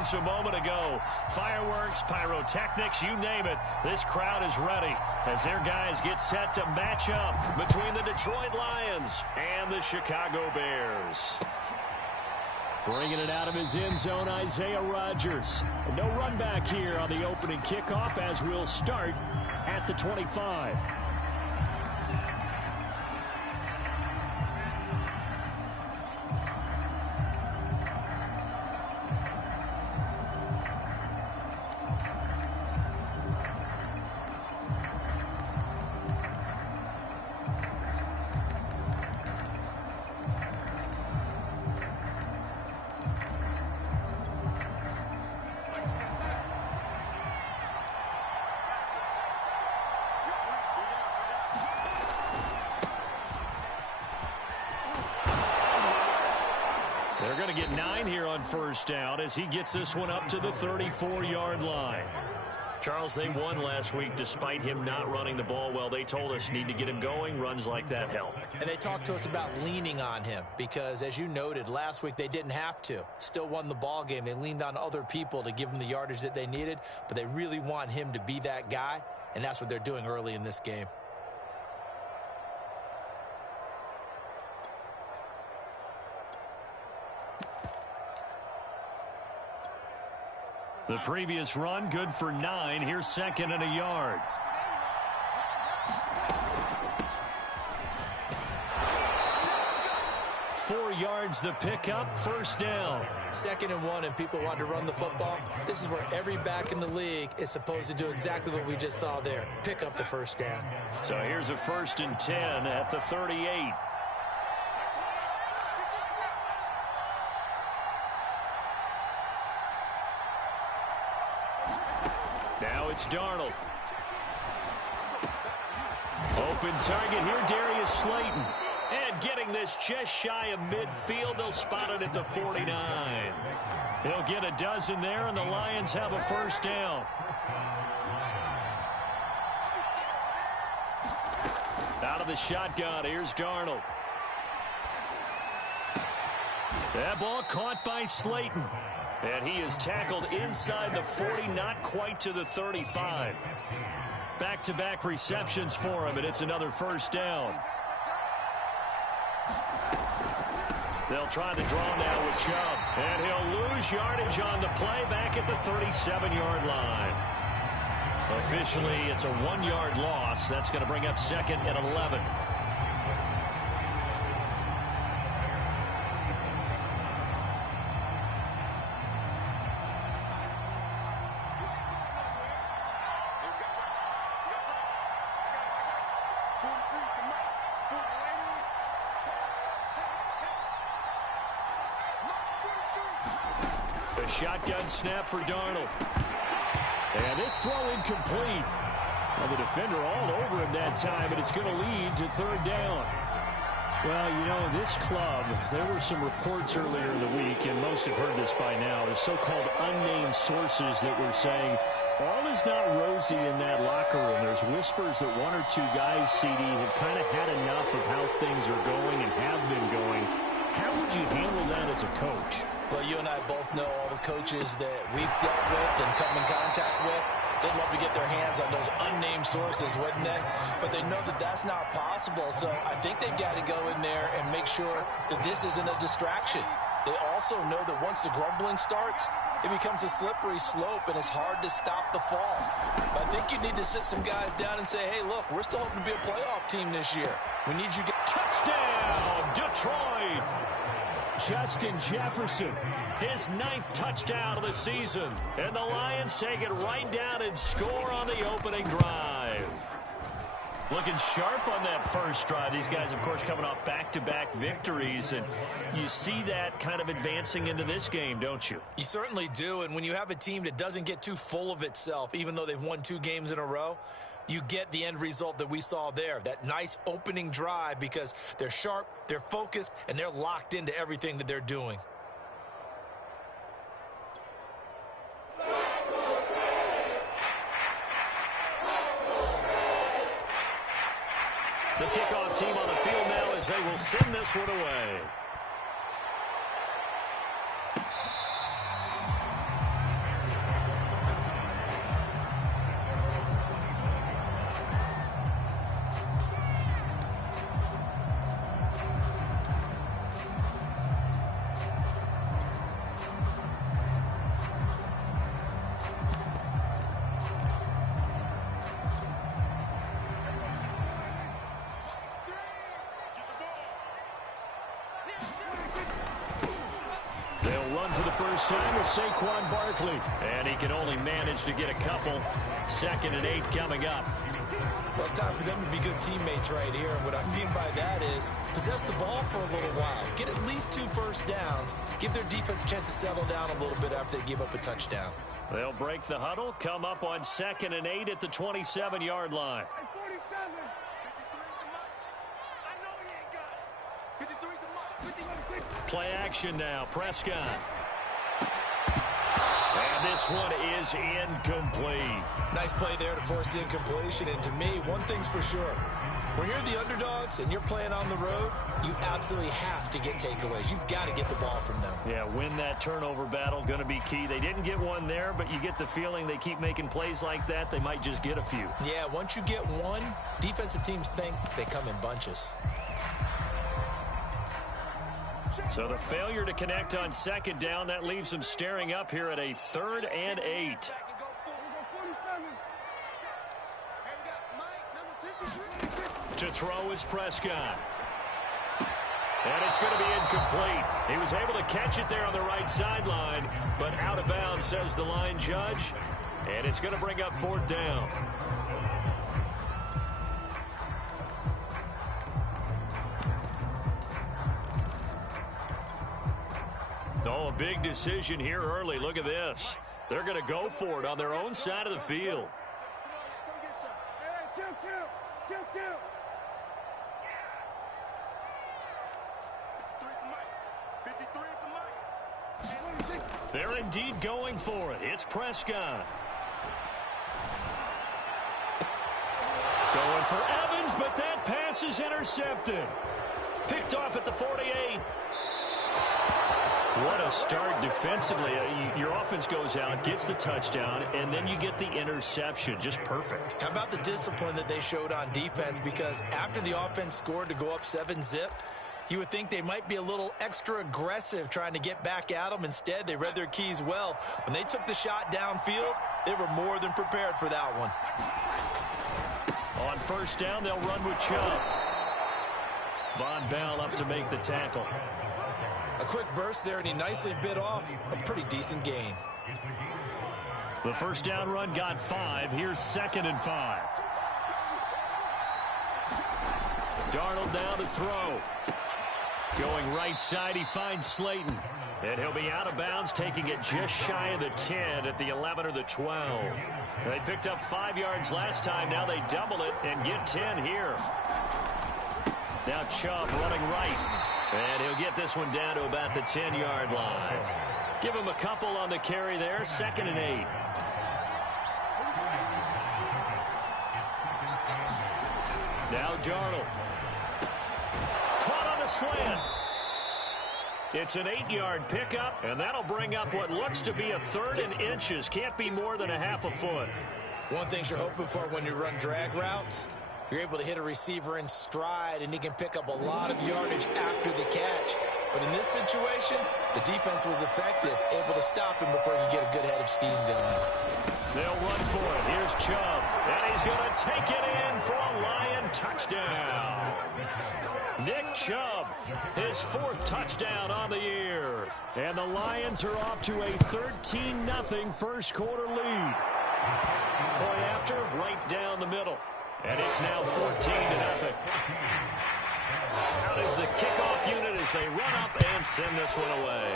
experience a moment ago. Fireworks, pyrotechnics, you name it. This crowd is ready as their guys get set to match up between the Detroit Lions and the Chicago Bears. Bringing it out of his end zone, Isaiah Rodgers. No run back here on the opening kickoff as we'll start at the 25. They're going to get 9 here on first down as he gets this one up to the 34-yard line. Charles, they won last week despite him not running the ball well. They told us need to get him going. Runs like that help. And they talked to us about leaning on him because, as you noted, last week they didn't have to. Still won the ball game. They leaned on other people to give them the yardage that they needed, but they really want him to be that guy, and that's what they're doing early in this game. The previous run, good for 9. Here's 2nd and a yard. Four yards the pickup, first down. 2nd and 1, and people want to run the football. This is where every back in the league is supposed to do exactly what we just saw there. Pick up the first down. So here's a 1st and 10 at the 38. Now it's Darnold. Open target here, Darius Slayton. And getting this just shy of midfield, they'll spot it at the 49. He'll get a dozen there, and the Lions have a first down. Out of the shotgun, here's Darnold. That ball caught by Slayton. And he is tackled inside the 40, not quite to the 35. Back-to-back receptions for him, and it's another first down. They'll try the draw now with Chubb. And he'll lose yardage on the play back at the 37-yard line. Officially, it's a 1-yard loss. That's going to bring up 2nd and 11. Shotgun snap for Darnold. And this throw incomplete. Well, the defender all over him that time, and it's going to lead to 3rd down. Well, you know, this club, there were some reports earlier in the week, and most have heard this by now, the so-called unnamed sources that were saying all is not rosy in that locker room. There's whispers that 1 or 2 guys, CD, have kind of had enough of how things are going and have been going. How would you handle that as a coach? Well, you and I both know all the coaches that we've dealt with and come in contact with. They'd love to get their hands on those unnamed sources, wouldn't they? But they know that that's not possible. So I think they've got to go in there and make sure that this isn't a distraction. They also know that once the grumbling starts, it becomes a slippery slope, and it's hard to stop the fall. But I think you need to sit some guys down and say, hey, look, we're still hoping to be a playoff team this year. We need you to get touchdown, Detroit. Justin Jefferson, his 9th touchdown of the season. And the Lions take it right down and score on the opening drive. Looking sharp on that first drive. These guys, of course, coming off back-to-back victories. And you see that kind of advancing into this game, don't you? You certainly do. And when you have a team that doesn't get too full of itself, even though they've won 2 games in a row, you get the end result that we saw there, that nice opening drive, because they're sharp, they're focused, and they're locked into everything that they're doing. The kickoff team on the field now as they will send this one away. the first time with Saquon Barkley. And he can only manage to get a couple. 2nd and 8 coming up. Well, it's time for them to be good teammates right here. And what I mean by that is possess the ball for a little while. Get at least 2 first downs. Give their defense a chance to settle down a little bit after they give up a touchdown. They'll break the huddle, come up on 2nd and 8 at the 27-yard line. Play action now, Prescott. And this one is incomplete. Nice play there to force the incompletion. And to me, one thing's for sure. When you're the underdogs and you're playing on the road, you absolutely have to get takeaways. You've got to get the ball from them. Yeah, win that turnover battle, going to be key. They didn't get one there, but you get the feeling they keep making plays like that, they might just get a few. Yeah, once you get one, defensive teams think they come in bunches. So the failure to connect on 2nd down, that leaves them staring up here at a 3rd and 8. To throw is Prescott. And it's going to be incomplete. He was able to catch it there on the right sideline, but out of bounds, says the line judge. And it's going to bring up 4th down. Oh, a big decision here early. Look at this. They're going to go for it on their own side of the field. They're indeed going for it. It's Prescott. Going for Evans, but that pass is intercepted. Picked off at the 48. What a start defensively. Your offense goes out, gets the touchdown, and then you get the interception. Just perfect. How about the discipline that they showed on defense? Because after the offense scored to go up 7-zip, you would think they might be a little extra aggressive trying to get back at them. Instead, they read their keys well. When they took the shot downfield, they were more than prepared for that one. On 1st down, they'll run with Chubb. Von Bell up to make the tackle. A quick burst there, and he nicely bit off a pretty decent gain. The 1st down run got 5. Here's 2nd and 5. Darnold now to throw. Going right side, he finds Slayton. And he'll be out of bounds, taking it just shy of the 10 at the 11 or the 12. They picked up 5 yards last time. Now they double it and get 10 here. Now Chubb running right. And he'll get this one down to about the 10-yard line. Give him a couple on the carry there. 2nd and 8. Now Darnold. Caught on a slant. It's an 8-yard pickup, and that'll bring up what looks to be a 3rd and inches. Can't be more than a half a foot. One thing you're hoping for when you run drag routes, you're able to hit a receiver in stride, and he can pick up a lot of yardage after the catch. But in this situation, the defense was effective, able to stop him before he could get a good head of steam going. They'll run for it. Here's Chubb, and he's going to take it in for a Lion touchdown. Nick Chubb, his 4th touchdown on the year. And the Lions are off to a 13-0 first quarter lead. Point after, right down the middle. And it's now 14-0. Out is the kickoff unit as they run up and send this one away.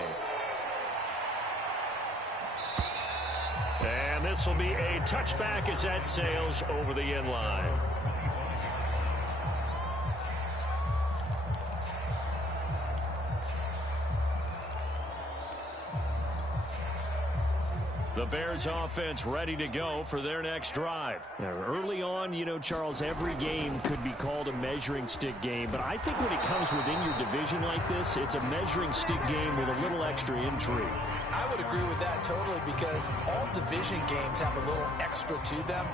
And this will be a touchback as that sails over the end line. The Bears offense ready to go for their next drive. Now, early on, you know, Charles, every game could be called a measuring stick game, but I think when it comes within your division like this, it's a measuring stick game with a little extra intrigue. I would agree with that totally, because all division games have a little extra to them.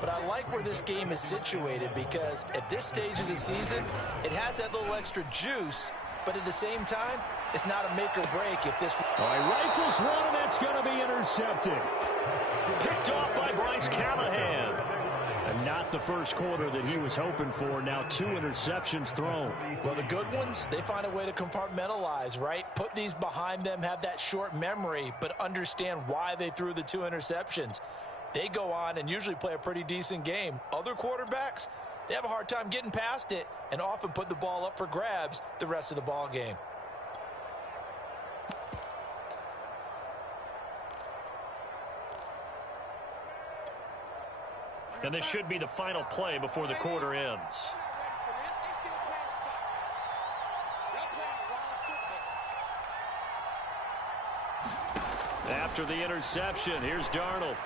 But I like where this game is situated, because at this stage of the season, it has that little extra juice, but at the same time, it's not a make or break if this... All right, rifles one, and that's going to be intercepted. Picked off by Bryce Callahan. And not the first quarter that he was hoping for. Now 2 interceptions thrown. Well, the good ones, they find a way to compartmentalize, right? Put these behind them, have that short memory, but understand why they threw the 2 interceptions. They go on and usually play a pretty decent game. Other quarterbacks, they have a hard time getting past it and often put the ball up for grabs the rest of the ball game. And this should be the final play before the quarter ends. After the interception, here's Darnold.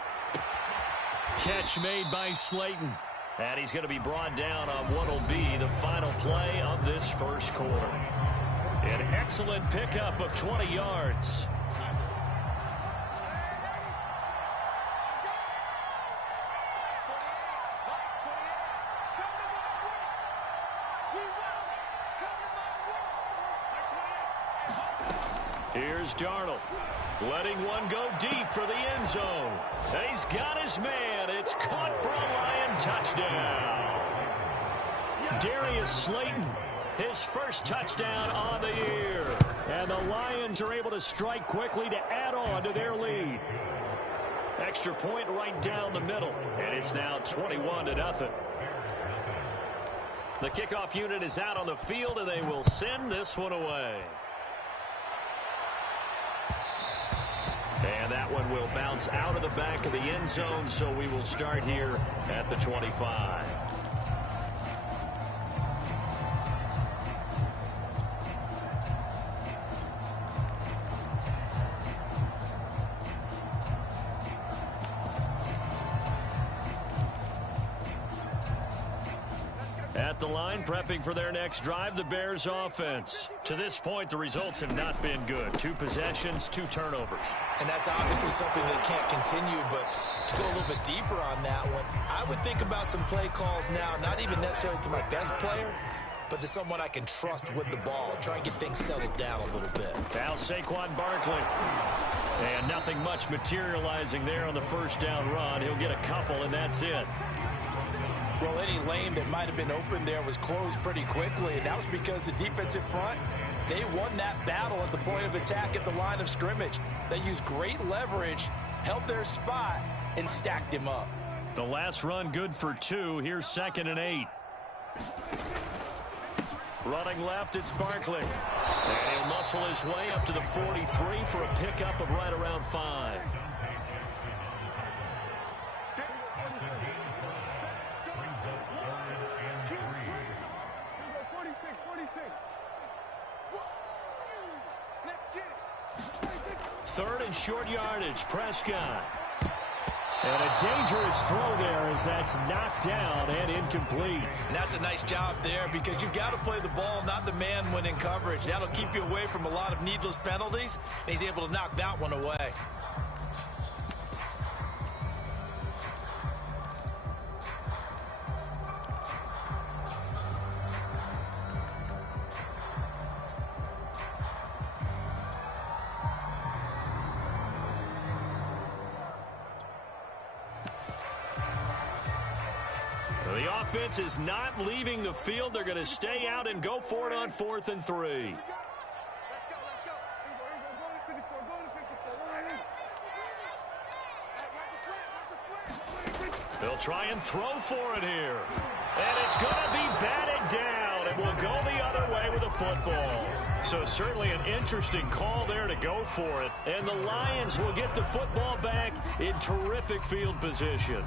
Catch made by Slayton. And he's going to be brought down on what will be the final play of this first quarter. An excellent pickup of 20 yards. Here's Darnold, letting one go deep for the end zone. He's got his man. It's caught for a Lion touchdown. Darius Slayton, his first touchdown on the year. And the Lions are able to strike quickly to add on to their lead. Extra point right down the middle. And it's now 21-0. The kickoff unit is out on the field, and they will send this one away. And that one will bounce out of the back of the end zone, so we will start here at the 25. At the line, prepping for their next drive, the Bears offense. To this point, the results have not been good. 2 possessions, 2 turnovers. And that's obviously something that can't continue, but to go a little bit deeper on that one, I would think about some play calls now, not even necessarily to my best player, but to someone I can trust with the ball. Try and get things settled down a little bit. Now Saquon Barkley. And nothing much materializing there on the first down run. He'll get a couple, and that's it. Well, any lane that might have been open there was closed pretty quickly, and that was because the defensive front, they won that battle at the point of attack at the line of scrimmage. They used great leverage, held their spot, and stacked him up. The last run good for 2. Here's 2nd and 8. Running left, it's Barkley. And he'll muscle his way up to the 43 for a pickup of right around 5. Third and short yardage, Prescott. And a dangerous throw there as that's knocked down and incomplete. And that's a nice job there because you've got to play the ball, not the man when in coverage. That'll keep you away from a lot of needless penalties, and he's able to knock that one away. The offense is not leaving the field. They're going to stay out and go for it on 4th and 3. They'll try and throw for it here. And it's going to be batted down. It will go the other way with a football. So certainly an interesting call there to go for it. And the Lions will get the football back in terrific field position.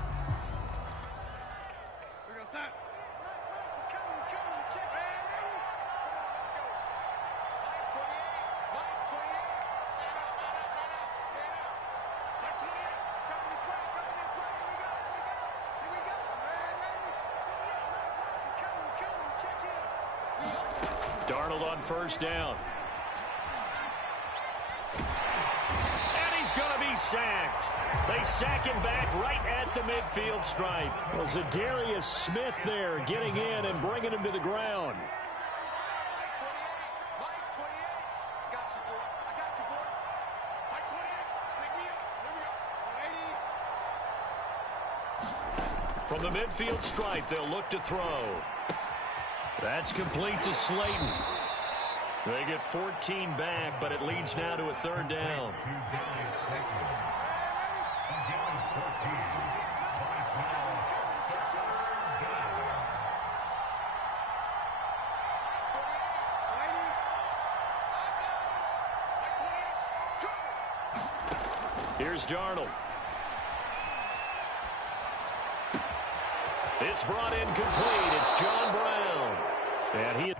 Darnold on first down. And he's going to be sacked. They sack him back right at the midfield stripe. Well, Zadarius Smith there getting in and bringing him to the ground. From the midfield stripe, they'll look to throw. That's complete to Slayton. They get 14 back, but it leads now to a third down. Here's Darnold. It's brought in complete. It's John Brown. And he...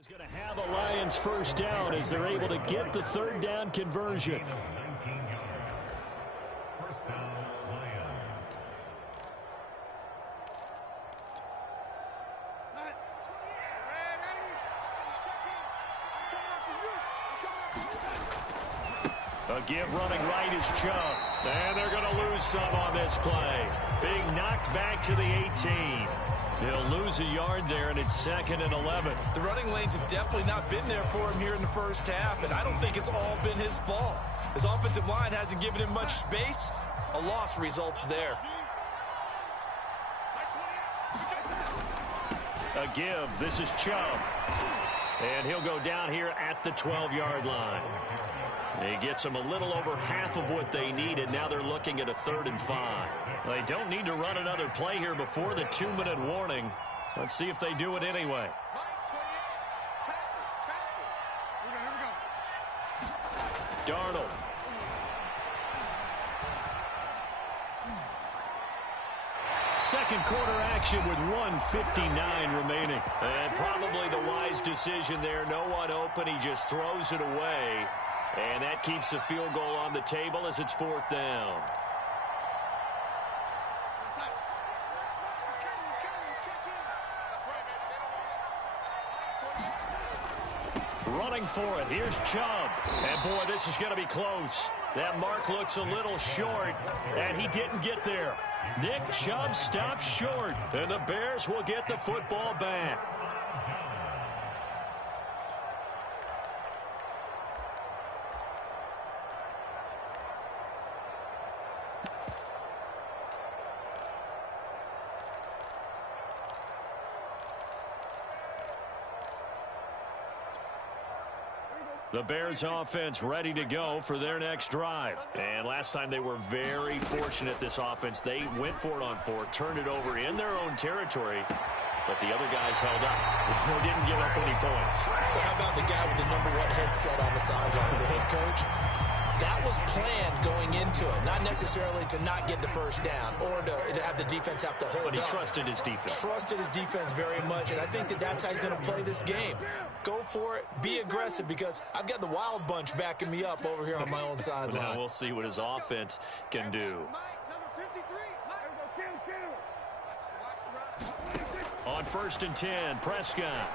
is going to have a Lions first down as they're able to get the third down conversion. A give running right is Chubb. And they're going to lose some on this play. Being knocked back to the 18. They'll lose a yard there, and it's 2nd and 11. The running lanes have definitely not been there for him here in the first half, and I don't think it's all been his fault. His offensive line hasn't given him much space. A loss results there. A give. This is Chubb. And he'll go down here at the 12-yard line. He gets them a little over half of what they needed. Now they're looking at a 3rd and 5. They don't need to run another play here before the 2-minute warning. Let's see if they do it anyway. Darnold. Second quarter action with 1:59 remaining. And probably the wise decision there. No one open. He just throws it away. And that keeps the field goal on the table as it's 4th down. Running for it. Here's Chubb. And, boy, this is going to be close. That mark looks a little short, and he didn't get there. Nick Chubb stops short, and the Bears will get the football back. The Bears offense ready to go for their next drive. And last time they were very fortunate, this offense. They went for it on 4, turned it over in their own territory, but the other guys held up. They didn't give up any points. So how about the guy with the #1 headset on the sidelines, the head coach? That was planned going into it, not necessarily to not get the first down or to have the defense have to hold up. But he trusted his defense. Trusted his defense very much, and I think that's how he's going to play this game. Go for it, be aggressive, because I've got the wild bunch backing me up over here on my own sideline. Now we'll see what his offense can do. On 1st and 10, Prescott.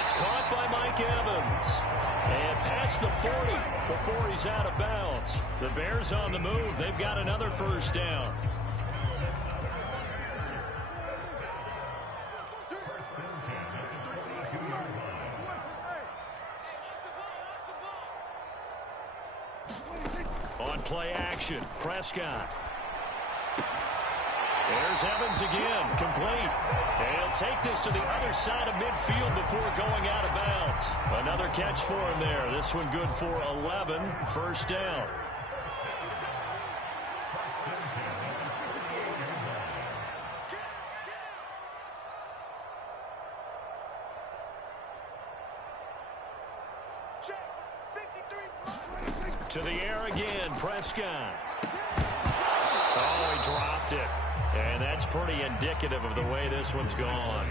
It's caught by Mike Evans. And past the 40 before he's out of bounds. The Bears on the move. They've got another first down. On play action, Prescott. There's Evans again, complete. And he'll take this to the other side of midfield before going out of bounds. Another catch for him there. This one good for 11, first down. To the air again, Prescott. Oh, he dropped it. And that's pretty indicative of the way this one's gone.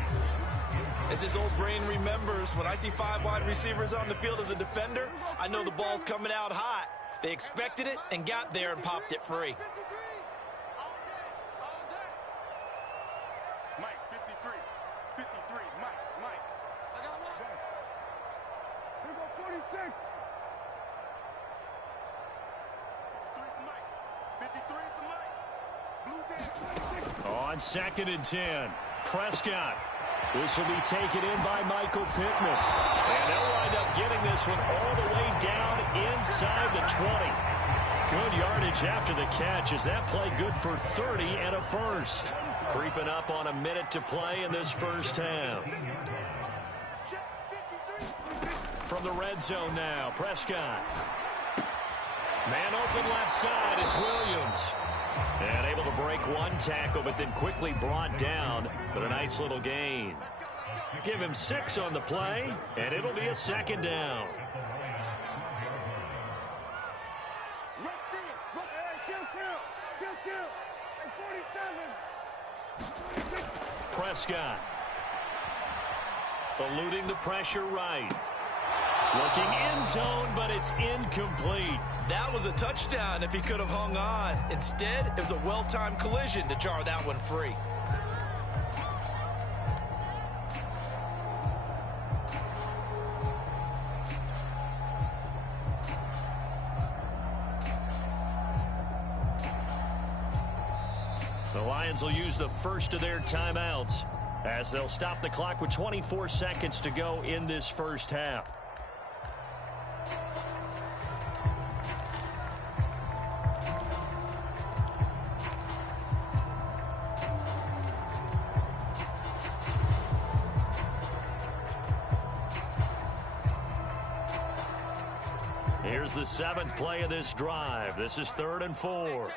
As his old brain remembers, when I see 5 wide receivers on the field as a defender, I know the ball's coming out hot. They expected it and got there and popped it free. Mike, 53. 53, Mike. I got one. Here go 46. 53 is the Mike. Blue down. On 2nd and 10, Prescott. This will be taken in by Michael Pittman. And they'll wind up getting this one all the way down inside the 20. Good yardage after the catch. Is that play good for 30 and a first? Creeping up on a minute to play in this first half. From the red zone now, Prescott. Man open left side, it's Williams. And able to break one tackle, but then quickly brought down. But a nice little gain. Give him 6 on the play, and it'll be a 2nd down. Prescott. Eluding the pressure right. Looking end zone, but it's incomplete. That was a touchdown if he could have hung on. Instead, it was a well-timed collision to jar that one free. The Lions will use the first of their timeouts as they'll stop the clock with 24 seconds to go in this first half. Here's the 7th play of this drive. This is 3rd and 4.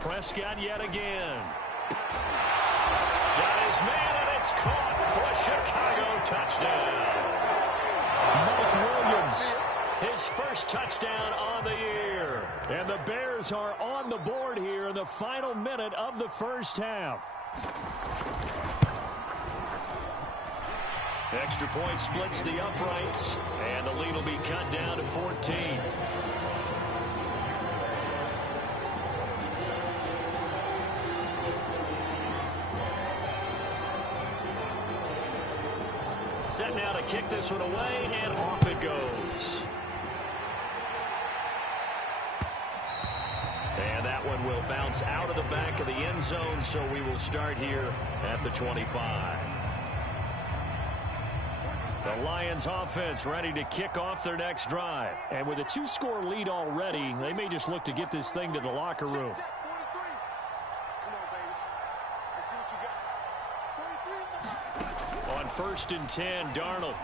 Prescott yet again. Got his man, and it's caught for a Chicago touchdown. Mike Williams, his first touchdown on the year. And the Bears are on the board here in the final minute of the first half. Extra point splits the uprights, and the lead will be cut down to 14. Set now to kick this one away, and off it goes. And that one will bounce out of the back of the end zone, so we will start here at the 25. The Lions offense ready to kick off their next drive. And with a 2-score lead already, they may just look to get this thing to the locker room. On 1st and 10, Darnold.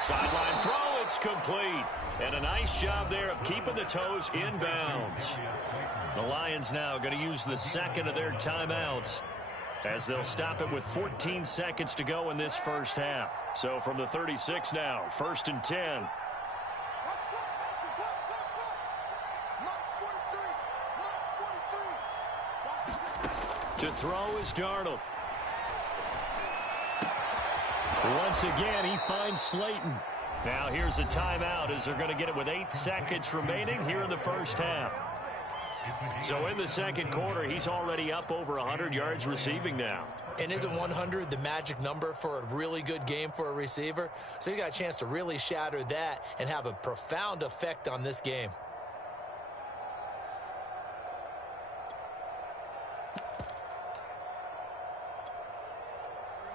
Sideline throw, it's complete. And a nice job there of keeping the toes inbounds. The Lions now going to use the 2nd of their timeouts as they'll stop it with 14 seconds to go in this first half. So from the 36 now, 1st and 10. To throw is Darnold. Once again, he finds Slayton. Now here's a timeout as they're going to get it with 8 seconds remaining here in the first half. So in the second quarter, he's already up over 100 yards receiving now. And isn't 100 the magic number for a really good game for a receiver? So he got a chance to really shatter that and have a profound effect on this game.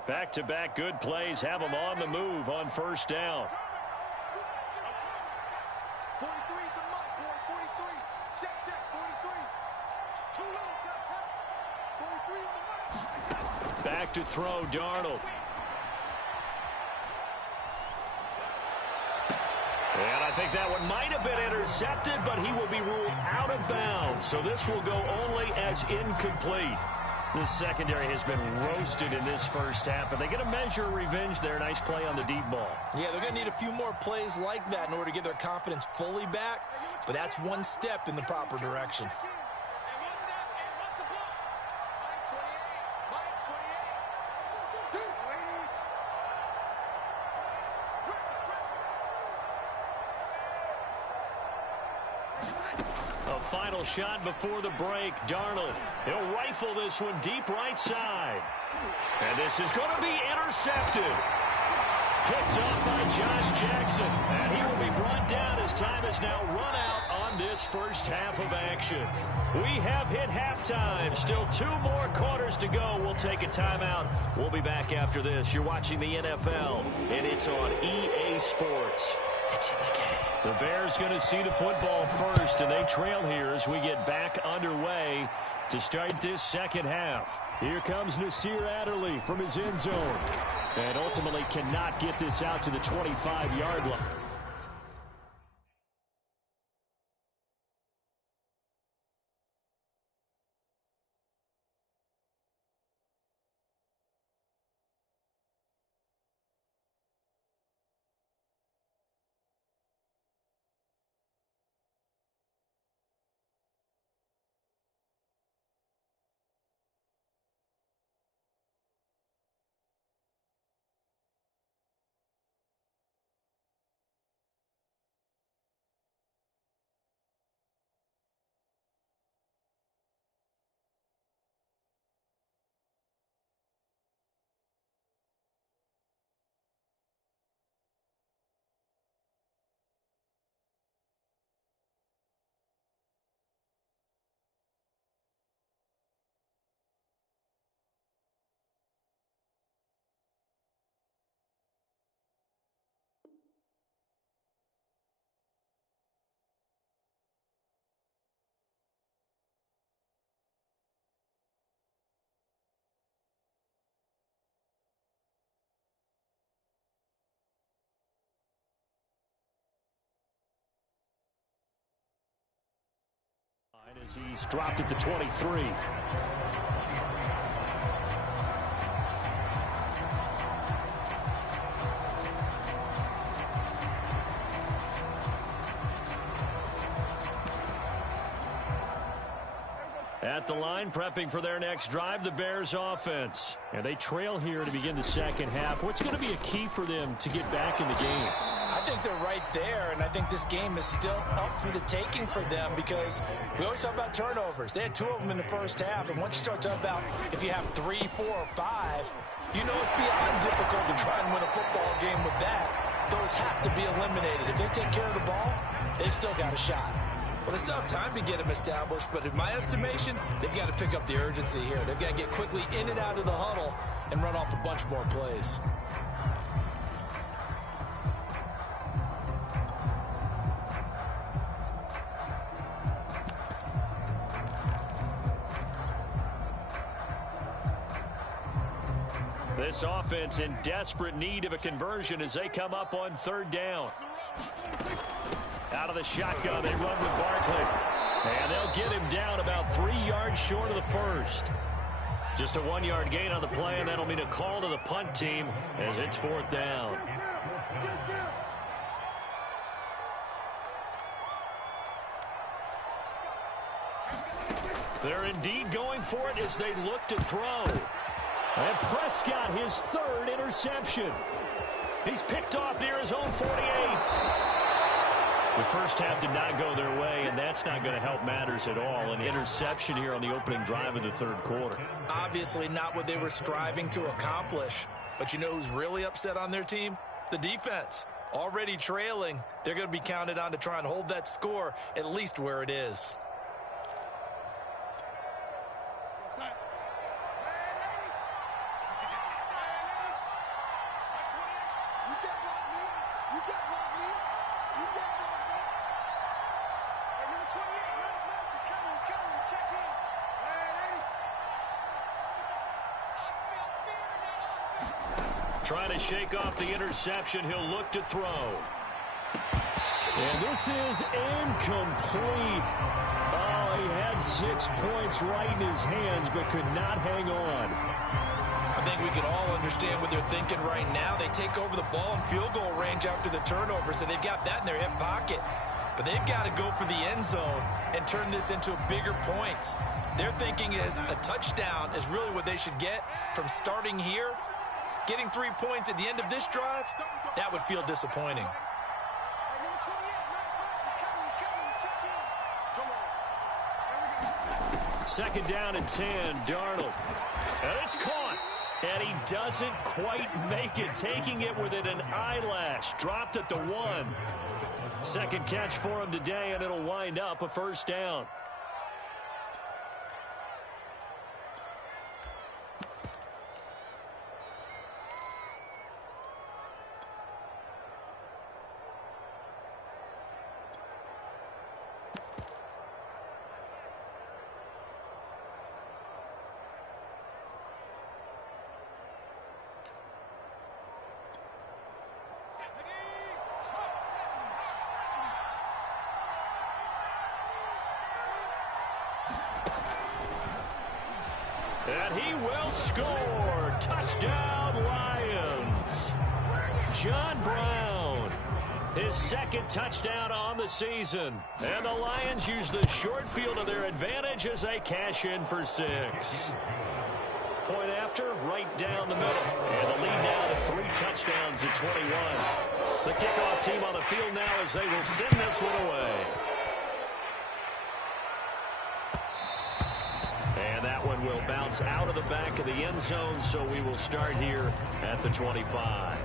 Back-to-back good plays have him on the move on first down. 43 to Mike, boy, 43. Check, 43. Too little, 43 on the Mike. Back to throw, Darnold. And I think that one might have been intercepted, but he will be ruled out of bounds. So this will go only as incomplete. This secondary has been roasted in this first half, but they're going to measure revenge there. Nice play on the deep ball. Yeah, they're going to need a few more plays like that in order to get their confidence fully back, but that's one step in the proper direction. A final shot before the break. Darnold, he'll rifle this one deep right side. And this is going to be intercepted. Picked off by Josh Jackson. And he will be brought down as time has now run out on this first half of action. We have hit halftime. Still 2 more quarters to go. We'll take a timeout. We'll be back after this. You're watching the NFL, and it's on EA Sports. It's in the game. The Bears going to see the football first, and they trail here as we get back underway to start this second half. Here comes Nasir Adderley from his end zone, and ultimately cannot get this out to the 25-yard line. As he's dropped at the 23. At the line, prepping for their next drive, the Bears offense. And they trail here to begin the second half. What's going to be a key for them to get back in the game? I think they're right there, and I think this game is still up for the taking for them because we always talk about turnovers. They had 2 of them in the first half, and once you start talking about if you have 3, 4, or 5, you know it's beyond difficult to try and win a football game with that. Those have to be eliminated. If they take care of the ball, they've still got a shot. Well, they still have time to get them established, but in my estimation, they've got to pick up the urgency here. They've got to get quickly in and out of the huddle and run off a bunch more plays. This offense in desperate need of a conversion as they come up on 3rd down. Out of the shotgun, they run with Barkley. And they'll get him down about 3 yards short of the first. Just a 1-yard gain on the play, and that'll mean a call to the punt team as it's 4th down. They're indeed going for it as they look to throw. And Prescott, his 3rd interception. He's picked off near his own 48. The first half did not go their way, and that's not going to help matters at all. An interception here on the opening drive of the 3rd quarter. Obviously not what they were striving to accomplish. But you know who's really upset on their team? The defense. Already trailing, they're going to be counted on to try and hold that score at least where it is. Trying to shake off the interception. He'll look to throw. And this is incomplete. Oh, he had 6 points right in his hands, but could not hang on. I think we can all understand what they're thinking right now. They take over the ball in field goal range after the turnover, so they've got that in their hip pocket. But they've got to go for the end zone and turn this into bigger points. Their thinking is a touchdown is really what they should get from starting here. Getting 3 points at the end of this drive, that would feel disappointing. Second down and 10, Darnold. And it's caught. And he doesn't quite make it, taking it within an eyelash. Dropped at the 1. Second catch for him today, and it'll wind up a first down. And he will score. Touchdown, Lions. John Brown, his second touchdown on the season. And the Lions use the short field to their advantage as they cash in for 6. Point after, right down the middle. And the lead now to 3 touchdowns at 21. The kickoff team on the field now as they will send this one away. And that one will bounce out of the back of the end zone, so we will start here at the 25.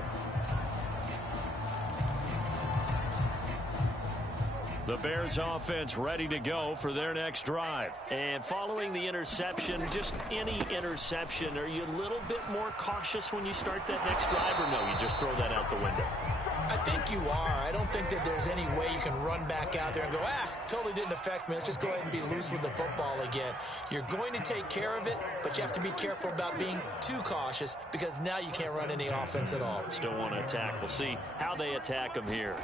The Bears offense ready to go for their next drive. And following the interception, just any interception, are you a little bit more cautious when you start that next drive, or no, you just throw that out the window? I think you are. I don't think that there's any way you can run back out there and go, totally didn't affect me. Let's just go ahead and be loose with the football again. You're going to take care of it, but you have to be careful about being too cautious because now you can't run any offense at all. Still want to attack. We'll see how they attack him here.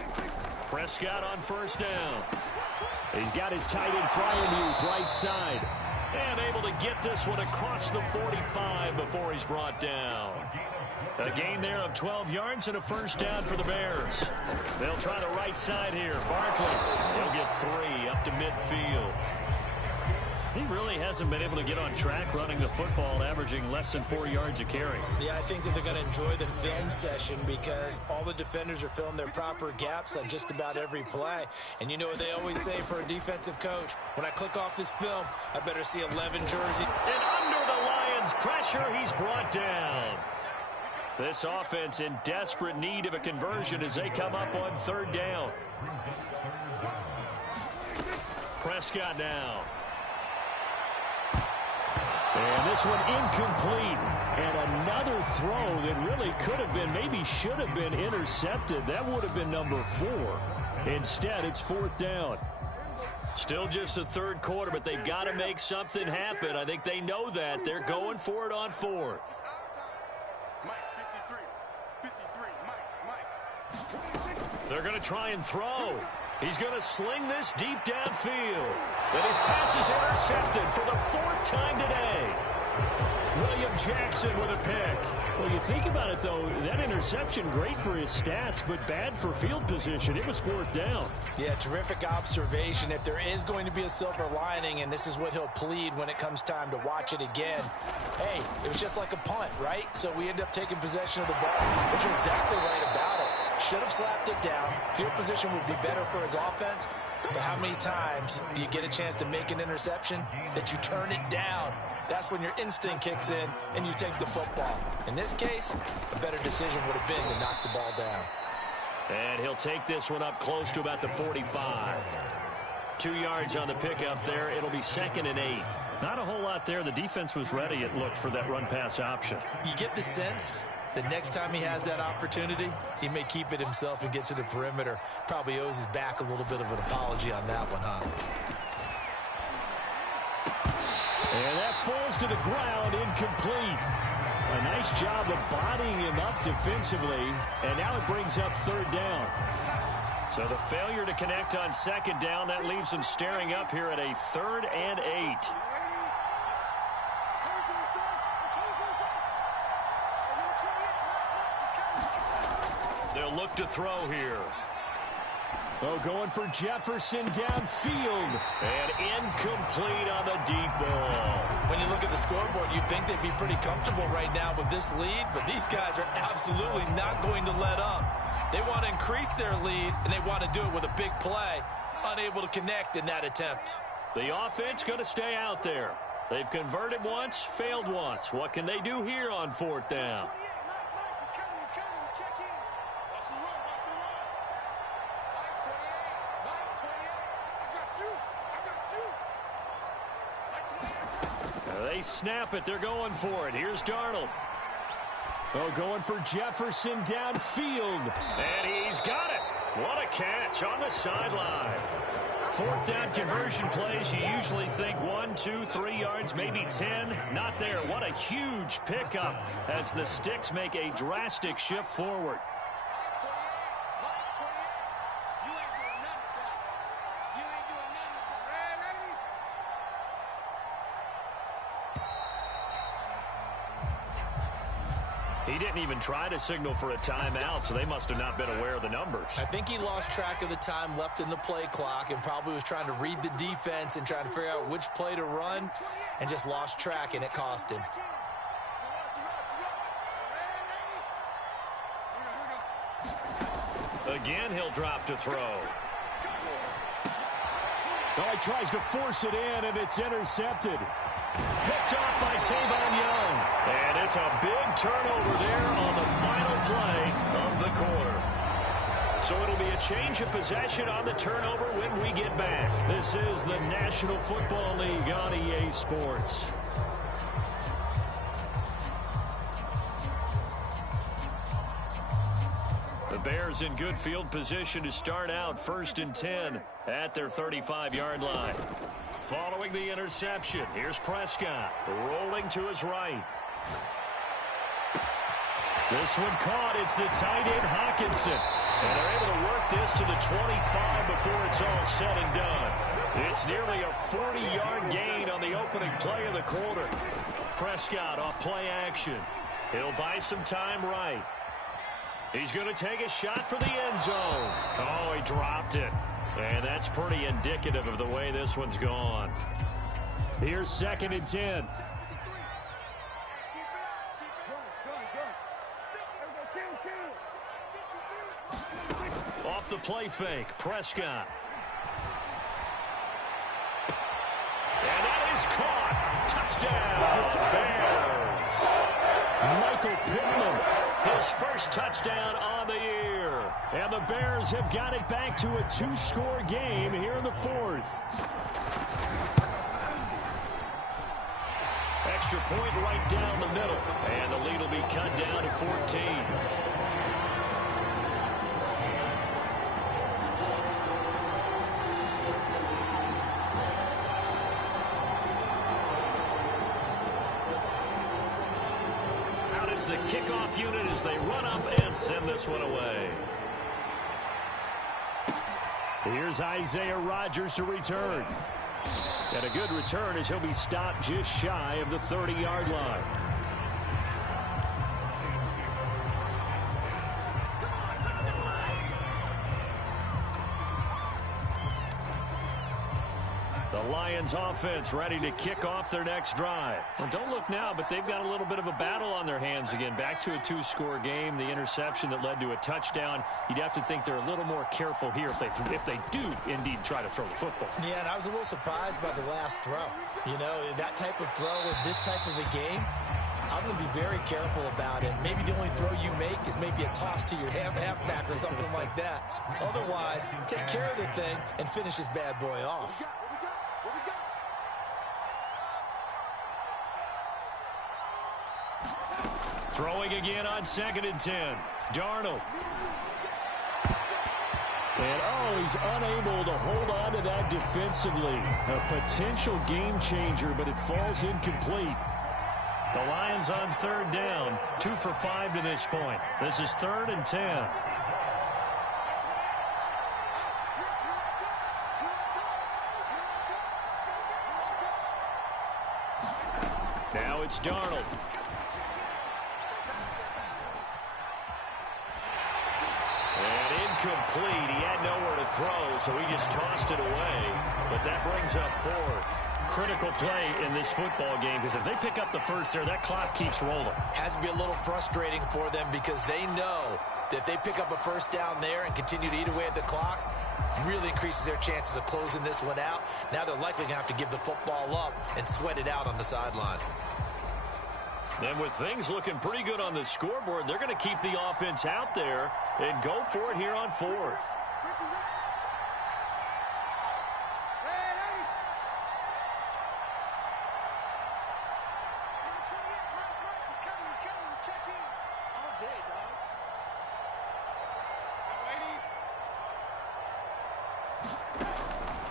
Prescott on first down. He's got his tight end Fryermuth right side. And able to get this one across the 45 before he's brought down. A gain there of 12 yards and a first down for the Bears. They'll try the right side here. Barkley, he'll get 3 up to midfield. He really hasn't been able to get on track running the football, averaging less than 4 yards a carry. Yeah, I think that they're going to enjoy the film session because all the defenders are filling their proper gaps on just about every play. And you know what they always say for a defensive coach? When I click off this film, I better see 11 jersey. And under the Lions' pressure, he's brought down. This offense in desperate need of a conversion as they come up on third down. Prescott now. And this one incomplete. And another throw that really could have been, maybe should have been intercepted. That would have been number 4. Instead, it's fourth down. Still just the third quarter, but they've got to make something happen. I think they know that. They're going for it on fourth. They're going to try and throw. He's going to sling this deep downfield. And his pass is intercepted for the 4th time today. William Jackson with a pick. Well, you think about it, though, that interception, great for his stats, but bad for field position. It was fourth down. Yeah, terrific observation. If there is going to be a silver lining, and this is what he'll plead when it comes time to watch it again, hey, it was just like a punt, right? So we end up taking possession of the ball, but you're exactly right about it. Should have slapped it down. Field position would be better for his offense. But how many times do you get a chance to make an interception that you turn it down? That's when your instinct kicks in and you take the football. In this case, a better decision would have been to knock the ball down. And he'll take this one up close to about the 45. 2 yards on the pickup there. It'll be 2nd and 8. Not a whole lot there. The defense was ready, it looked, for that run-pass option. You get the sense the next time he has that opportunity, he may keep it himself and get to the perimeter. Probably owes his back a little bit of an apology on that one, huh? And that falls to the ground, incomplete. A nice job of bodying him up defensively, and now it brings up third down. So the failure to connect on second down, that leaves them staring up here at a 3rd and 8. They'll look to throw here. Oh, going for Jefferson downfield. And incomplete on the deep ball. When you look at the scoreboard, you think they'd be pretty comfortable right now with this lead, but these guys are absolutely not going to let up. They want to increase their lead, and they want to do it with a big play. Unable to connect in that attempt. The offense going to stay out there. They've converted once, failed once. What can they do here on 4th down? They snap it. They're going for it. Here's Darnold. Oh, going for Jefferson downfield. And he's got it. What a catch on the sideline. 4th down conversion plays, you usually think 1, 2, 3 yards, maybe 10. Not there. What a huge pickup as the Sticks make a drastic shift forward. He didn't even try to signal for a timeout, so they must have not been aware of the numbers. I think he lost track of the time left in the play clock and probably was trying to read the defense and trying to figure out which play to run and just lost track, and it cost him. Again, he'll drop to throw. Oh, he tries to force it in, and it's intercepted. Picked off by Tavon Young. And it's a big turnover there on the final play of the quarter. So it'll be a change of possession on the turnover when we get back. This is the National Football League on EA Sports. The Bears in good field position to start out 1st and 10 at their 35-yard line. Following the interception, here's Prescott rolling to his right. This one caught. It's the tight end Hawkinson. And they're able to work this to the 25 before it's all said and done. It's nearly a 40-yard gain on the opening play of the quarter. Prescott off play action. He'll buy some time right. He's going to take a shot for the end zone. Oh, he dropped it. And that's pretty indicative of the way this one's gone. Here's 2nd and 10. Off the play fake, Prescott. And that is caught. Touchdown, Bears. Michael Pittman, his first touchdown on the year. And the Bears have got it back to a 2-score game here in the 4th. Extra point right down the middle. And the lead will be cut down to 14. Out is the kickoff unit as they run up and send this one away. Here's Isaiah Rodgers to return. And a good return as he'll be stopped just shy of the 30-yard line. The Lions offense ready to kick off their next drive. Well, don't look now, but they've got a little bit of a battle on their hands again. Back to a 2-score game. The interception that led to a touchdown. You'd have to think they're a little more careful here if they do indeed try to throw the football. Yeah, and I was a little surprised by the last throw. You know, that type of throw in this type of a game, I'm going to be very careful about it. Maybe the only throw you make is maybe a toss to your halfback or something like that. Otherwise, take care of the thing and finish this bad boy off. Throwing again on 2nd and 10. Darnold. And, oh, he's unable to hold on to that defensively. A potential game changer, but it falls incomplete. The Lions on 3rd down. 2 for 5 to this point. This is 3rd and 10. Now it's Darnold. And incomplete. He had nowhere to throw, so he just tossed it away. But that brings up fourth. Critical play in this football game, because if they pick up the first there, that clock keeps rolling. Has to be a little frustrating for them because they know that if they pick up a first down there and continue to eat away at the clock, really increases their chances of closing this one out. Now they're likely going to have to give the football up and sweat it out on the sideline. And with things looking pretty good on the scoreboard, they're going to keep the offense out there and go for it here on fourth.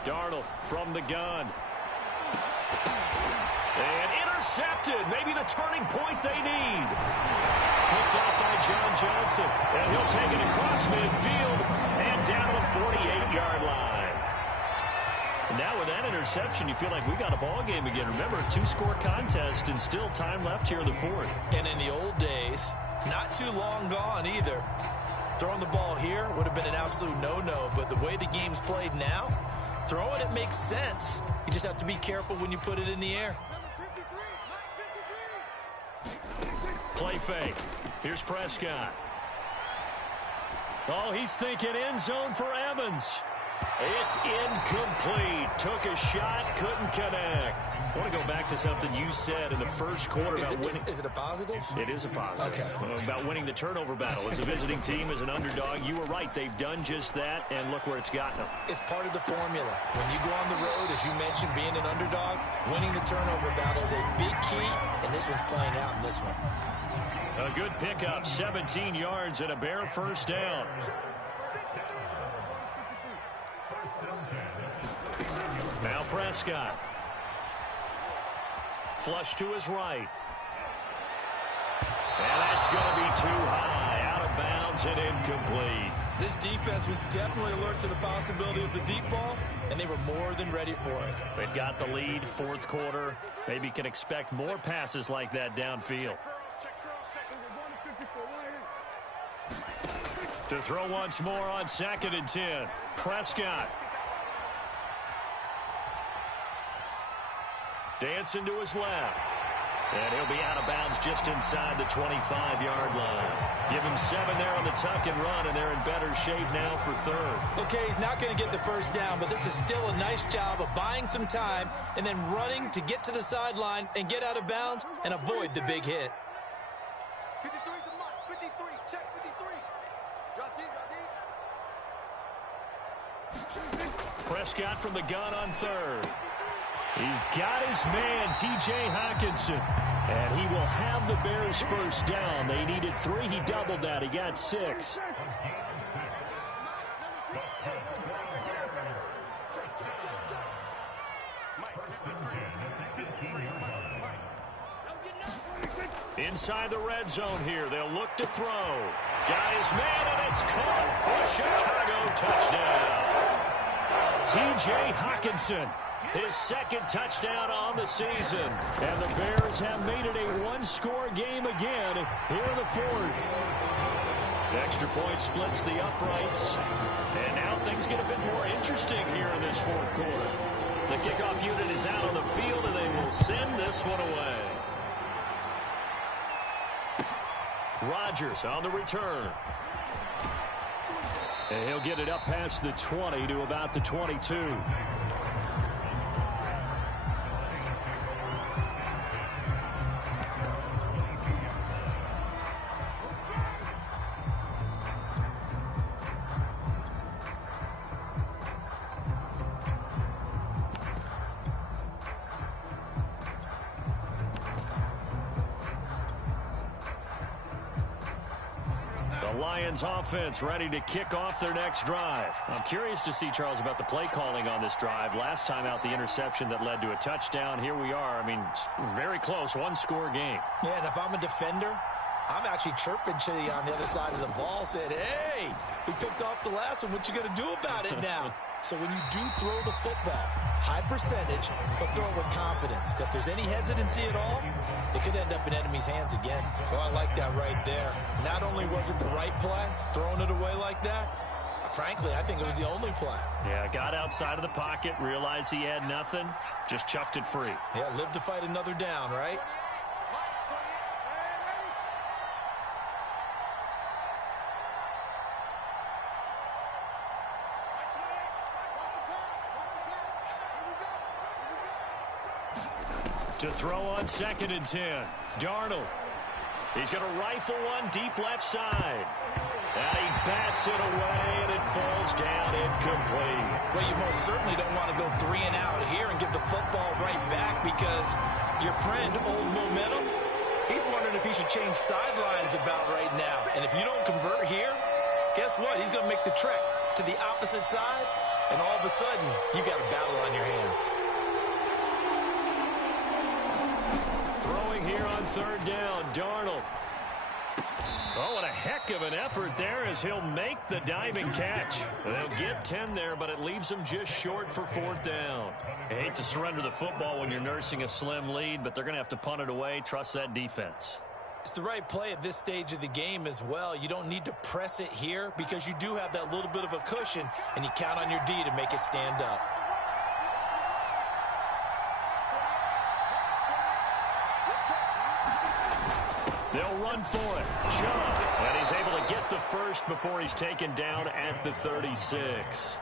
Darnold from the gun. And intercepted. Maybe the turning point they need. Picked up by John Johnson. And he'll take it across midfield and down to the 48-yard line. And now with that interception, you feel like we got a ball game again. Remember, a two-score contest and still time left here in the fourth. And in the old days, not too long gone either. Throwing the ball here would have been an absolute no-no. But the way the game's played now, throwing it makes sense. You just have to be careful when you put it in the air. Play fake. Here's Prescott. Oh, he's thinking end zone for Evans. It's incomplete. Took a shot, couldn't connect. I want to go back to something you said in the first quarter about winning. Is it a positive? It is a positive. Okay. About winning the turnover battle. As a visiting team, as an underdog, you were right. They've done just that, and look where it's gotten them. It's part of the formula. When you go on the road, as you mentioned, being an underdog, winning the turnover battle is a big key, and this one's playing out in this one. A good pickup, 17 yards and a bare first down. Now Prescott. Flush to his right. And that's going to be too high. Out of bounds and incomplete. This defense was definitely alert to the possibility of the deep ball, and they were more than ready for it. They've got the lead, fourth quarter. Maybe can expect more passes like that downfield. To throw once more on 2nd and 10. Prescott. Dancing to his left. And he'll be out of bounds just inside the 25-yard line. Give him 7 there on the tuck and run, and they're in better shape now for third. Okay, he's not going to get the first down, but this is still a nice job of buying some time and then running to get to the sideline and get out of bounds and avoid the big hit. 53 is the mark. 53. Check 53. Drop deep, drop deep. Prescott from the gun on third. He's got his man, T.J. Hockenson. And he will have the Bears first down. They needed 3. He doubled that. He got 6. Inside the red zone here. They'll look to throw. Got his man, and it's caught for Chicago. Touchdown. T.J. Hockenson. His second touchdown on the season. And the Bears have made it a one-score game again here in the fourth. The extra point splits the uprights. And now things get a bit more interesting here in this fourth quarter. The kickoff unit is out on the field, and they will send this one away. Rodgers on the return. And he'll get it up past the 20 to about the 22. Lions offense ready to kick off their next drive. I'm curious to see, Charles, about the play calling on this drive. Last time out, the interception that led to a touchdown. Here we are. I mean, very close, one-score game. Yeah, and if I'm a defender, I'm actually chirping Chili on the other side of the ball, saying, hey, we picked off the last one. What you going to do about it now? So when you do throw the football, high percentage, but throw it with confidence. If there's any hesitancy at all, it could end up in enemy's hands again. So I like that right there. Not only was it the right play, throwing it away like that, frankly, I think it was the only play. Yeah, got outside of the pocket, realized he had nothing, just chucked it free. Yeah, live to fight another down, right? To throw on 2nd and 10. Darnold. He's going to rifle one deep left side. And he bats it away, and it falls down incomplete. Well, you most certainly don't want to go 3 and out here and give the football right back because your friend, Old Momentum, he's wondering if he should change sidelines about right now. And if you don't convert here, guess what? He's going to make the trek to the opposite side, and all of a sudden, you got a battle on your hands. Throwing here on 3rd down, Darnold. Oh, what a heck of an effort there as he'll make the diving catch. They'll get 10 there, but it leaves them just short for 4th down. I hate to surrender the football when you're nursing a slim lead, but they're going to have to punt it away. Trust that defense. It's the right play at this stage of the game as well. You don't need to press it here because you do have that little bit of a cushion, and you count on your D to make it stand up. They'll run for it. Chubb. And he's able to get the first before he's taken down at the 36.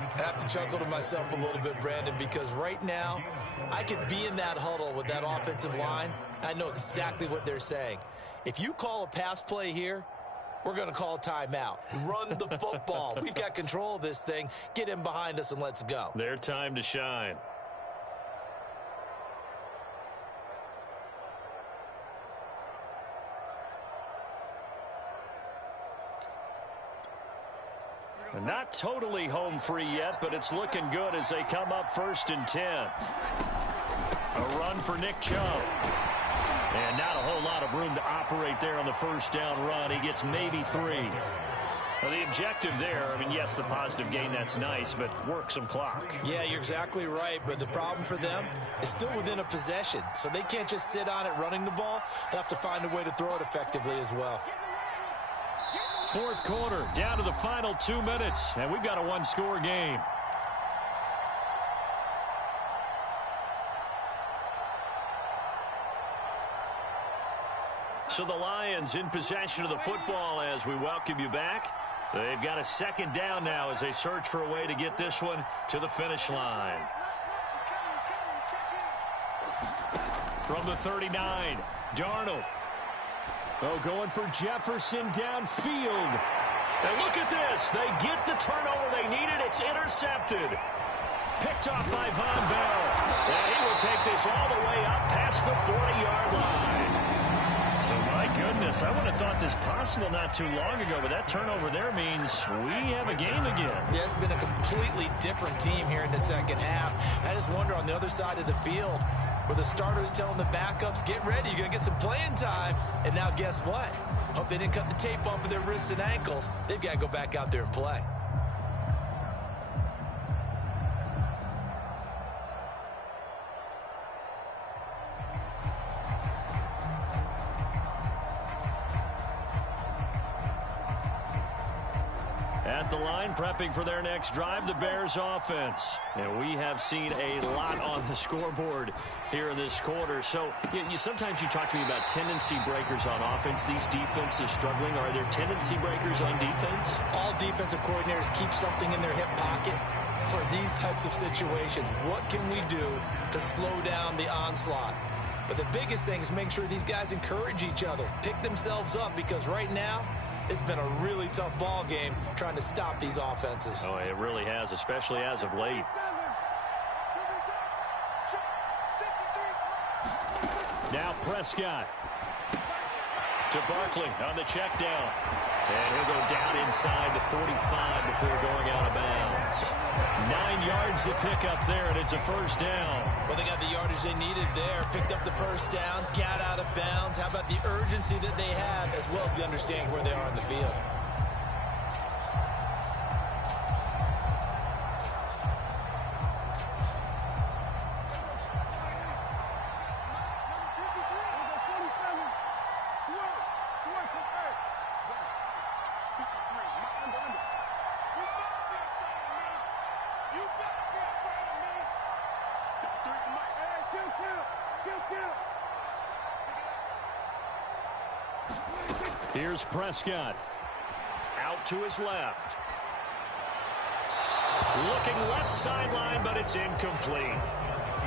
I have to chuckle to myself a little bit, Brandon, because right now I could be in that huddle with that offensive line. I know exactly what they're saying. If you call a pass play here, we're going to call timeout. Run the football. We've got control of this thing. Get in behind us and let's go. Their time to shine. Not totally home free yet, but it's looking good as they come up 1st and 10. A run for Nick Chubb. And not a whole lot of room to operate there on the 1st down run. He gets maybe 3. Well, the objective there, I mean, yes, the positive gain, that's nice, but work some clock. Yeah, you're exactly right, but the problem for them is still within a possession, so they can't just sit on it running the ball. They'll have to find a way to throw it effectively as well. 4th quarter, down to the final 2 minutes, and we've got a 1-score game. So the Lions in possession of the football as we welcome you back. They've got a 2nd down now as they search for a way to get this one to the finish line. From the 39, Darnold. Oh, going for Jefferson downfield. And look at this. They get the turnover they needed. It's intercepted. Picked off by Von Bell. And he will take this all the way up past the 40-yard line. So, my goodness, I would have thought this possible not too long ago, but that turnover there means we have a game again. Yeah, it's been a completely different team here in the 2nd half. I just wonder on the other side of the field, where the starters telling the backups, get ready, you're going to get some playing time. And now guess what? Hope they didn't cut the tape off of their wrists and ankles. They've got to go back out there and play. At the line, prepping for their next drive, the Bears offense. And we have seen a lot on the scoreboard here in this quarter. So sometimes you talk to me about tendency breakers on offense. These defenses struggling. Are there tendency breakers on defense? All defensive coordinators keep something in their hip pocket for these types of situations. What can we do to slow down the onslaught? But the biggest thing is make sure these guys encourage each other, pick themselves up, because right now, it's been a really tough ball game trying to stop these offenses. Oh, it really has, especially as of late. Now Prescott. To Barkley on the check down. And he'll go down inside the 45 before going out of bounds. 9 yards to pick up there, and it's a first down. Well, they got the yardage they needed there. Picked up the first down, got out of bounds. How about the urgency that they have, as well as the understanding where they are in the field? Here's Prescott. Out to his left. Looking left sideline, but it's incomplete.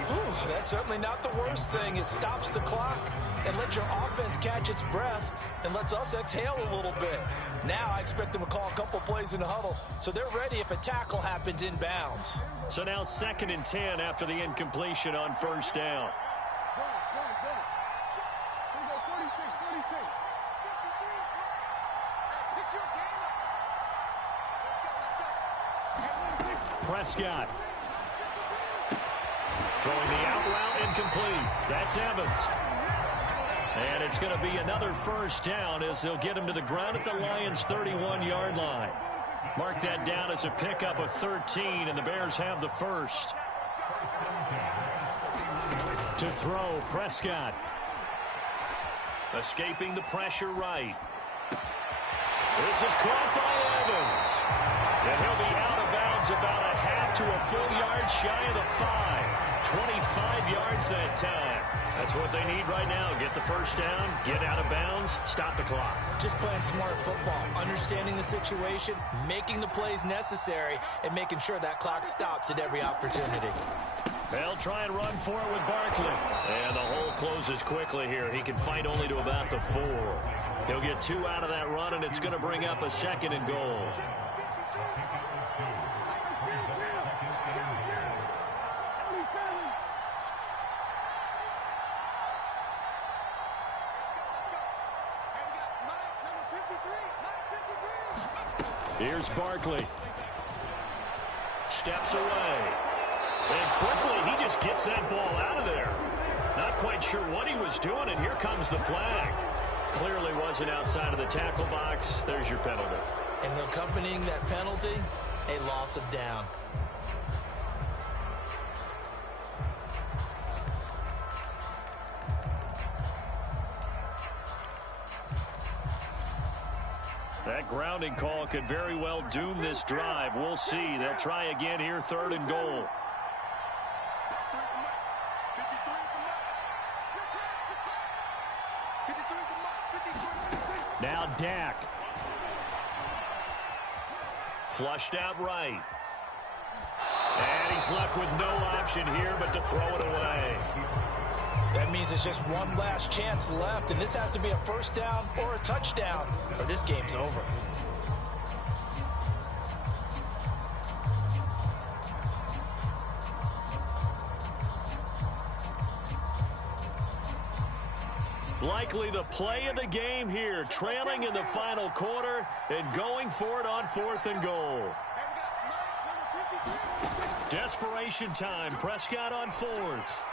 Whew, that's certainly not the worst thing. It stops the clock and lets your offense catch its breath and lets us exhale a little bit. Now I expect them to call a couple plays in the huddle, so they're ready if a tackle happens inbounds. So now 2nd and 10 after the incompletion on first down. Prescott. Throwing the out route incomplete. That's Evans. And it's going to be another first down as they'll get him to the ground at the Lions' 31-yard line. Mark that down as a pickup of 13, and the Bears have the first. To throw, Prescott. Escaping the pressure right. This is caught by Evans. And he'll be out of bounds about a half to a full yard shy of the 5. 25 yards that time. That's what they need right now. Get the first down, get out of bounds, stop the clock. Just playing smart football, understanding the situation, making the plays necessary, and making sure that clock stops at every opportunity. They'll try and run for it with Barkley. And the hole closes quickly here. He can fight only to about the 4. He'll get 2 out of that run, and it's going to bring up a 2nd and goal. Here's Barkley. Steps away. And quickly, he just gets that ball out of there. Not quite sure what he was doing, and here comes the flag. Clearly wasn't outside of the tackle box. There's your penalty. And accompanying that penalty, a loss of down. That grounding call could very well doom this drive. We'll see. They'll try again here, 3rd and goal. Now Dak. Flushed out right. And he's left with no option here but to throw it away. That means there's just one last chance left, and this has to be a first down or a touchdown, or this game's over. Likely the play of the game here, trailing in the final quarter and going for it on 4th and goal. Desperation time. Prescott on 4th.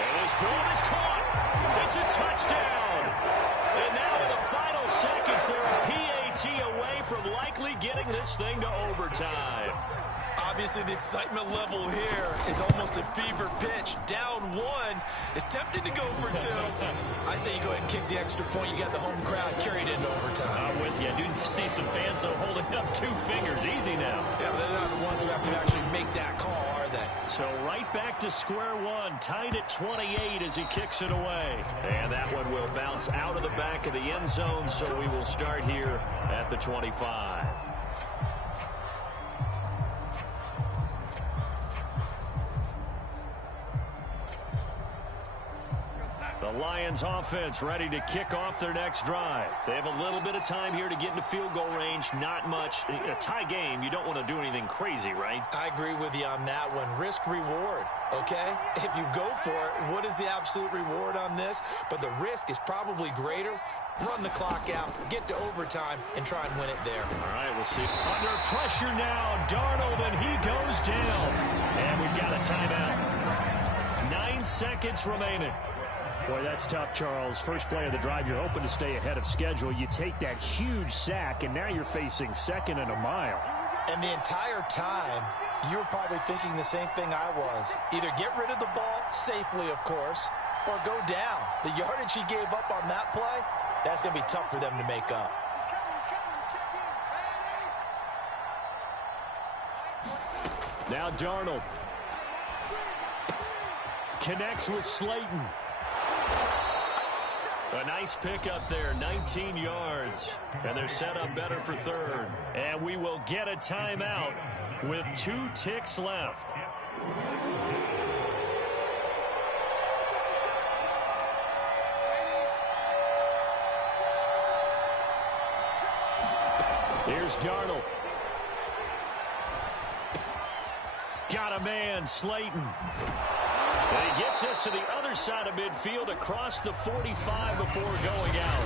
And this ball is caught. It's a touchdown. And now in the final seconds, they're a PAT away from likely getting this thing to overtime. Obviously, the excitement level here is almost a fever pitch. Down 1 is tempted to go for 2. I say you go ahead and kick the extra point. You got the home crowd carried into overtime. I'm with you. I do see some fans holding up 2 fingers. Easy now. Yeah, but they're not the ones who have to actually make that call, are they? So right back to square one, tied at 28 as he kicks it away. And that one will bounce out of the back of the end zone, so we will start here at the 25. The The Lions offense ready to kick off their next drive. They have a little bit of time here to get into field goal range. Not much. A tie game, you don't want to do anything crazy, right? I agree with you on that one. Risk reward, okay? If you go for it, what is the absolute reward on this? But the risk is probably greater. Run the clock out, get to overtime, and try and win it there. All right, we'll see. Under pressure now, Darnold, and he goes down. And we've got a timeout. 9 seconds remaining. Boy, that's tough, Charles. First play of the drive, you're hoping to stay ahead of schedule. You take that huge sack, and now you're facing 2nd and a mile. And the entire time, you were probably thinking the same thing I was. Either get rid of the ball, safely, of course, or go down. The yardage he gave up on that play, that's going to be tough for them to make up. Now Darnold connects with Slayton. A nice pickup there, 19 yards. And they're set up better for 3rd. And we will get a timeout with 2 ticks left. Here's Darnold. Got a man, Slayton. And he gets us to the other side of midfield across the 45 before going out.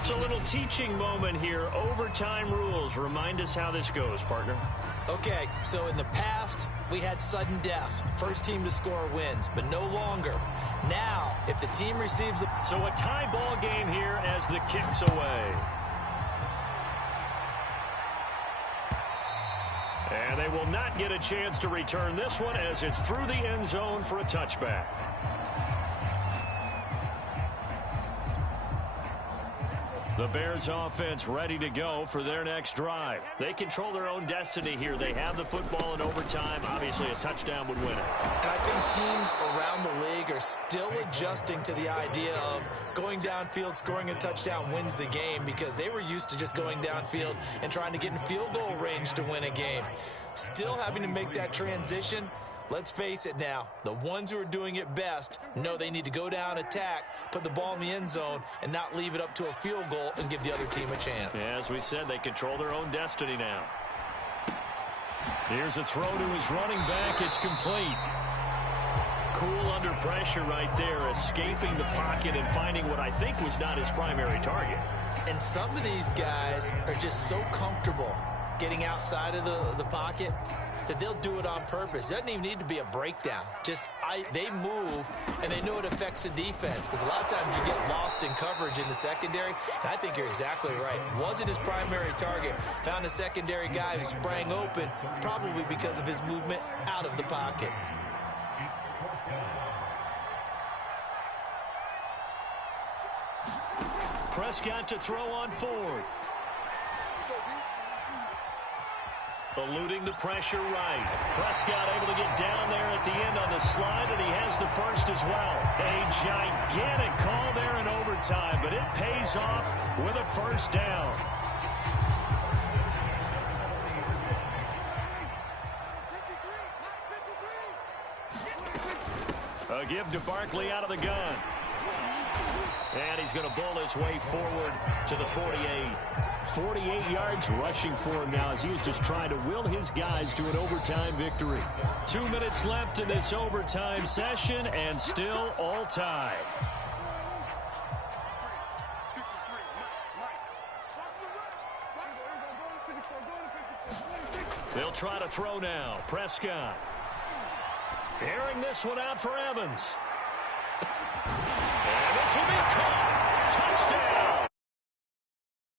It's a little teaching moment here. Overtime rules. Remind us how this goes, partner. Okay, so in the past, we had sudden death. First team to score wins, but no longer. Now, if the team receives the... So a tie ball game here as the kick's away. And they will not get a chance to return this one as it's through the end zone for a touchback. The Bears offense ready to go for their next drive. They control their own destiny here. They have the football in overtime. Obviously, a touchdown would win it. And I think teams around the league are still adjusting to the idea of going downfield, scoring a touchdown wins the game, because they were used to just going downfield and trying to get in field goal range to win a game. Still having to make that transition. Let's face it now, the ones who are doing it best know they need to go down, attack, put the ball in the end zone, and not leave it up to a field goal and give the other team a chance. Yeah, as we said, they control their own destiny now. Here's a throw to his running back. It's complete. Cool under pressure right there, escaping the pocket and finding what I think was not his primary target. And some of these guys are just so comfortable getting outside of the pocket that they'll do it on purpose. It doesn't even need to be a breakdown. They move, and they know it affects the defense, because a lot of times you get lost in coverage in the secondary, and I think you're exactly right. Wasn't his primary target. Found a secondary guy who sprang open, probably because of his movement out of the pocket. Prescott to throw on 4th. Eluding the pressure right. Prescott able to get down there at the end on the slide, and he has the first as well. A gigantic call there in overtime, but it pays off with a first down. A give to Barkley out of the gun. And he's going to bowl his way forward to the 48. 48 yards rushing for him now as he was just trying to will his guys to an overtime victory. 2 minutes left in this overtime session, and still all tied. They'll try to throw now. Prescott airing this one out for Evans.